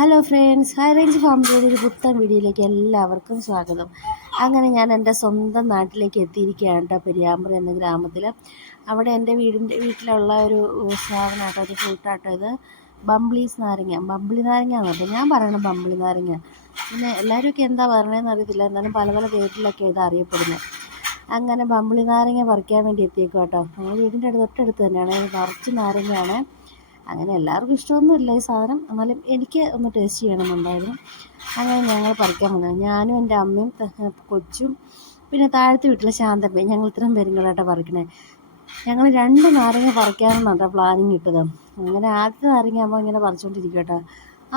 Hello friends, high range ഫാമിലിയുടെ ഒരു പുത്തൻ വീഡിയോയിലേക്ക് എല്ലാവർക്കും സ്വാഗതം. അങ്ങനെ ഞാൻ എൻ്റെ സ്വന്തം നാട്ടിലേക്ക് എത്തിയിരിക്കുകയാണ് കേട്ടോ, പെരിയാമ്പ്ര എന്ന ഗ്രാമത്തിൽ. അവിടെ എൻ്റെ വീട്ടിലുള്ള ഒരു സാധനമാട്ടോ, ഒരു ഫ്രൂട്ടാട്ടോ ഇത്. ബംബ്ലീസ് നാരങ്ങ, ബംബ്ലി നാരങ്ങ എന്ന് പറഞ്ഞിട്ട് ഞാൻ പറയണം ബംബ്ലി നാരങ്ങ. പിന്നെ എല്ലാവരുമൊക്കെ എന്താ പറയണതെന്ന് അറിയത്തില്ല, എന്നാലും പല പല പേരിലൊക്കെ ഇത് അറിയപ്പെടുന്നത്. അങ്ങനെ ബംബ്ലി നാരങ്ങ പറിക്കാൻ വേണ്ടി എത്തിയേക്കും കേട്ടോ. ഞങ്ങൾ വീടിൻ്റെ തൊട്ടടുത്ത് തന്നെയാണ്, നിറച്ച് നാരങ്ങയാണ്. അങ്ങനെ എല്ലാവർക്കും ഇഷ്ടമൊന്നുമില്ല ഈ സാധനം, എന്നാലും എനിക്ക് ഒന്ന് ടേസ്റ്റ് ചെയ്യണമെന്നുണ്ടായിരുന്നു. അങ്ങനെ ഞങ്ങൾ പറിക്കാൻ വന്നത്, ഞാനും എൻ്റെ അമ്മയും കൊച്ചും പിന്നെ താഴത്തെ വീട്ടിലെ ശാന്തമ്മയും, ഞങ്ങൾ ഇത്രയും പേരും കൂടെ പറിക്കണേ. ഞങ്ങൾ 2 നാരങ്ങ പറിക്കാമെന്നാണ് പ്ലാനിങ് ഇട്ടത്. അങ്ങനെ ആദ്യത്തെ നാരങ്ങ അമ്മ ഇങ്ങനെ പറിച്ചുകൊണ്ടിരിക്കും കേട്ടോ.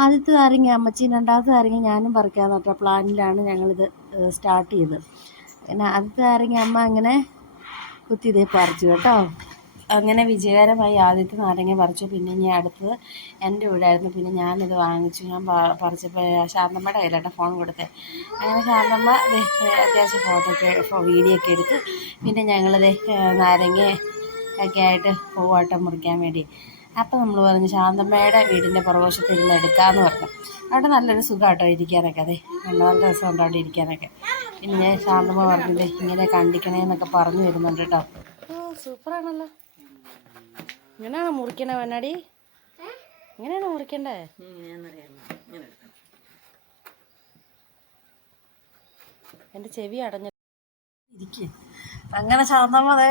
ആദ്യത്തെ നാരങ്ങ അമ്മച്ചിയും, രണ്ടാമത്തെ നാരങ്ങ ഞാനും പറിക്കാമെന്ന് പറഞ്ഞ പ്ലാനിലാണ് ഞങ്ങളിത് സ്റ്റാർട്ട് ചെയ്തത്. പിന്നെ ആദ്യത്തെ നാരങ്ങ അമ്മ അങ്ങനെ കുത്തി ഇതേ പറിച്ചു കേട്ടോ. അങ്ങനെ വിജയകരമായി ആദ്യത്തെ നാരങ്ങ പറിച്ചു. പിന്നെ ഇനി അടുത്തത് എൻ്റെ വീടായിരുന്നു. പിന്നെ ഞാനിത് വാങ്ങിച്ചു. ഞാൻ പറിച്ചപ്പോൾ ശാന്തമ്മയുടെ കയ്യിലായിട്ട് ഫോൺ കൊടുത്തേ. അങ്ങനെ ശാന്തമ്മ അത്യാവശ്യം വീഡിയോ ഒക്കെ എടുത്തു. പിന്നെ ഞങ്ങളിത് നാരങ്ങ ഒക്കെ ആയിട്ട് പൂവാട്ടം മുറിക്കാൻ വേണ്ടി. അപ്പം നമ്മൾ പറഞ്ഞു ശാന്തമ്മയുടെ വീടിൻ്റെ പുറകുവശത്ത് ഇരുന്ന് എടുക്കാമെന്ന് പറഞ്ഞു. അവിടെ നല്ലൊരു സുഖമാട്ടോ ഇരിക്കാനൊക്കെ. അതെ, നല്ല രസമുണ്ട് അവിടെ ഇരിക്കാനൊക്കെ. പിന്നെ ശാന്തമ്മ പറഞ്ഞത് ഇങ്ങനെ കണ്ടിക്കണേന്നൊക്കെ പറഞ്ഞു വരുന്നുണ്ട് കേട്ടോ. സൂപ്പറാണല്ലോ. ഇങ്ങനെയാണോ മുറിക്കണേ വന്നാടി? ഇങ്ങനെയാണോ മുറിക്കണ്ടേ? എൻ്റെ ചെവി അടഞ്ഞ ഇരിക്കും. അങ്ങനെ ശാന്തമ്മ അതെ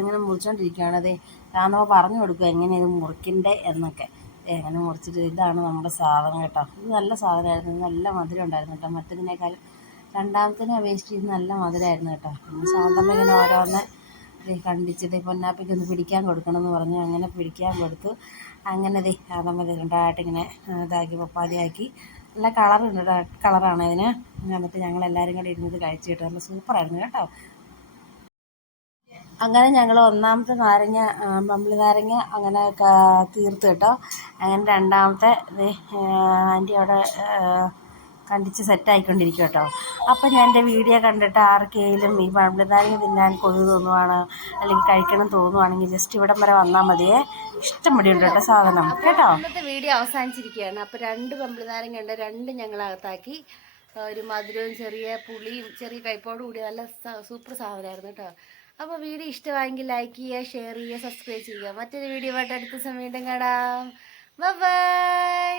ഇങ്ങനെ മുറിച്ചോണ്ടിരിക്കുകയാണ്. അതെ, ശാന്തമ്മ പറഞ്ഞു കൊടുക്കുക എങ്ങനെ ഇത് മുറിക്കണ്ടേ എന്നൊക്കെ. എങ്ങനെ മുറിച്ചിട്ട് ഇതാണ് നമ്മുടെ സാധനം കേട്ടോ. ഇത് നല്ല സാധനമായിരുന്നു, നല്ല മധുരം ഉണ്ടായിരുന്നു കേട്ടോ. മറ്റതിനേക്കാളും രണ്ടാമത്തിനെ അപേക്ഷിച്ച് ഇത് നല്ല മധുരമായിരുന്നു കേട്ടോ. ശാന്തമ്മ ഇങ്ങനെ ഓരോന്ന് കണ്ടിച്ചിട്ട് പൊന്നാപ്പിക്കൊന്ന് പിടിക്കാൻ കൊടുക്കണം എന്ന് പറഞ്ഞു. അങ്ങനെ പിടിക്കാൻ കൊടുത്തു. അങ്ങനെ നമ്മൾ രണ്ടായിട്ട് ഇങ്ങനെ ഇതാക്കി പപ്പാതിയാക്കി. നല്ല കളറുണ്ട്, റെഡ് കളറാണ് ഇതിന്. എന്നിട്ട് ഞങ്ങളെല്ലാവരും കൂടി ഇരുന്നത് കഴിച്ചു കേട്ടോ. നല്ല സൂപ്പറായിരുന്നു കേട്ടോ. അങ്ങനെ ഞങ്ങൾ ഒന്നാമത്തെ നാരങ്ങ, ബംബ്ലി നാരങ്ങ അങ്ങനെ തീർത്തു കേട്ടോ. അങ്ങനെ രണ്ടാമത്തെ ആൻറ്റി അവിടെ കണ്ടിച്ച് സെറ്റായിക്കൊണ്ടിരിക്കും കേട്ടോ. അപ്പം ഞാൻ എൻ്റെ വീഡിയോ കണ്ടിട്ട് ആർക്കെങ്കിലും ഈ ബംബ്ലി നാരങ്ങ തിന്നാൻ കൊതു തോന്നുവാണ്, അല്ലെങ്കിൽ കഴിക്കണം തോന്നുവാണെങ്കിൽ ജസ്റ്റ് ഇവിടം വരെ വന്നാൽ മതിയേ. ഇഷ്ടംപടിയുണ്ട് കേട്ടോ സാധനം കേട്ടോ. ഇന്നത്തെ വീഡിയോ അവസാനിച്ചിരിക്കുകയാണ്. അപ്പോൾ 2 ബംബ്ലി നാരങ്ങ ഉണ്ട്, 2 ഞങ്ങളകത്താക്കി. ഒരു മധുരവും ചെറിയ പുളിയും ചെറിയ കയ്പോട് കൂടി നല്ല സൂപ്പർ സാധനമായിരുന്നു കേട്ടോ. അപ്പോൾ വീഡിയോ ഇഷ്ടമായെങ്കിൽ ലൈക്ക് ചെയ്യുക, ഷെയർ ചെയ്യുക, സബ്സ്ക്രൈബ് ചെയ്യുക. മറ്റൊരു വീഡിയോ ആയിട്ട് അടുത്ത സമയം വീണ്ടും കാണാം. ബൈ.